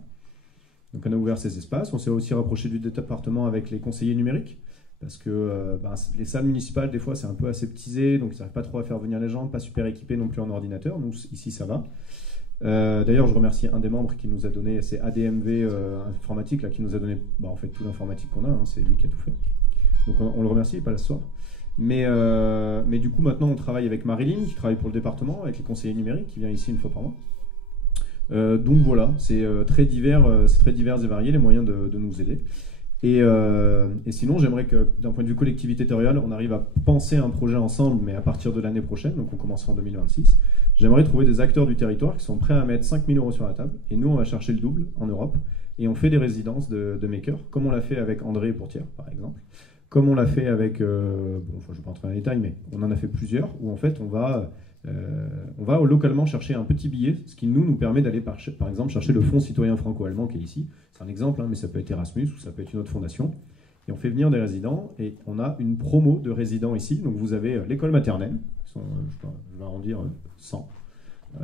Donc on a ouvert ces espaces, on s'est aussi rapproché du département avec les conseillers numériques, parce que les salles municipales, des fois, c'est un peu aseptisé, donc ils n'arrivent pas trop à faire venir les gens, pas super équipés non plus en ordinateur. Nous, ici, ça va. D'ailleurs, je remercie un des membres qui nous a donné, c'est ADMV Informatique, là, qui nous a donné en fait, toute l'informatique qu'on a, hein, c'est lui qui a tout fait. Donc on le remercie, il n'est pas là ce soir. Mais du coup, maintenant, on travaille avec Marilyn, qui travaille pour le département, avec les conseillers numériques, qui vient ici une fois par mois. Donc voilà, c'est très divers et varié, les moyens de nous aider. Et sinon, j'aimerais que, d'un point de vue collectivité territoriale, on arrive à penser un projet ensemble, mais à partir de l'année prochaine, donc on commencera en 2026. J'aimerais trouver des acteurs du territoire qui sont prêts à mettre 5 000 € sur la table. Et nous, on va chercher le double en Europe. Et on fait des résidences de makers, comme on l'a fait avec André Pourtière, par exemple. Comme on l'a fait avec... je ne vais pas entrer dans les détails, mais on en a fait plusieurs, où en fait, on va localement chercher un petit billet, ce qui nous permet d'aller par exemple chercher le Fonds citoyen franco-allemand qui est ici. C'est un exemple, hein, mais ça peut être Erasmus ou ça peut être une autre fondation. Et on fait venir des résidents et on a une promo de résidents ici. Donc vous avez l'école maternelle, ils sont, je vais arrondir 100.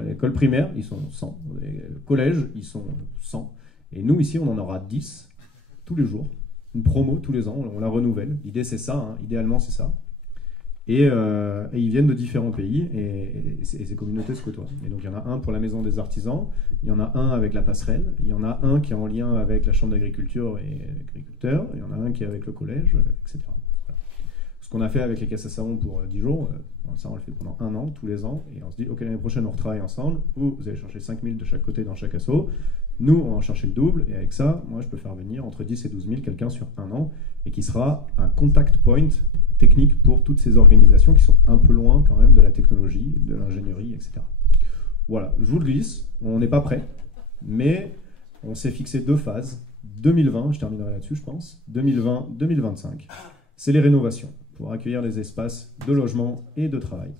L'école primaire, ils sont 100. Le collège, ils sont 100. Et nous ici, on en aura 10 tous les jours. Une promo tous les ans, on la renouvelle. L'idée c'est ça, hein, idéalement c'est ça. Et ils viennent de différents pays et ces communautés se côtoient. Et donc il y en a un pour la Maison des Artisans, il y en a un avec la Passerelle, il y en a un qui est en lien avec la Chambre d'agriculture et l'agriculteur, il y en a un qui est avec le collège, etc. Voilà. Ce qu'on a fait avec les casses à savon pour 10 jours, ça on le fait pendant 1 an, tous les ans, et on se dit, ok, l'année prochaine on retravaille ensemble, vous allez chercher 5 000 de chaque côté dans chaque asso, nous on va en chercher le double, et avec ça, moi je peux faire venir entre 10 et 12 000 quelqu'un sur 1 an, et qui sera un contact point technique pour toutes ces organisations qui sont un peu loin quand même de la technologie, de l'ingénierie, etc. Voilà, je vous le glisse, on n'est pas prêt, mais on s'est fixé 2 phases. 2020, je terminerai là-dessus je pense, 2020-2025, c'est les rénovations, pour accueillir les espaces de logement et de travail.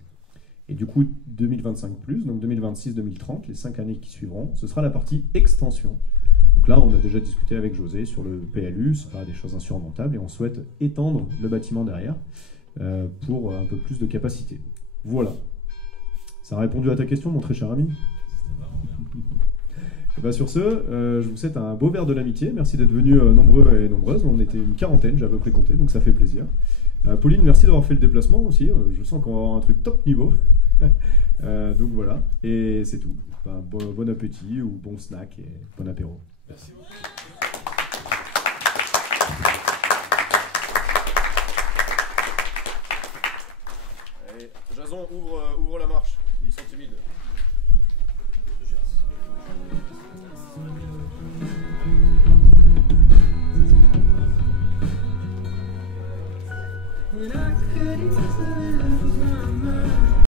Et du coup, 2025+, donc 2026-2030, les 5 années qui suivront, ce sera la partie extension. Donc là, on a déjà discuté avec José sur le PLU, ce pas des choses insurmontables, et on souhaite étendre le bâtiment derrière pour un peu plus de capacité. Voilà. Ça a répondu à ta question, mon très cher ami. Et bien sur ce, je vous souhaite un beau verre de l'amitié. Merci d'être venus nombreux et nombreuses. On était une quarantaine, j'ai à peu près compté, donc ça fait plaisir. Pauline, merci d'avoir fait le déplacement aussi. Je sens qu'on va avoir un truc top niveau. Donc voilà, et c'est tout. Bon appétit ou bon snack et bon apéro. Merci. Allez, Jason, ouvre la marche. Ils sont timides.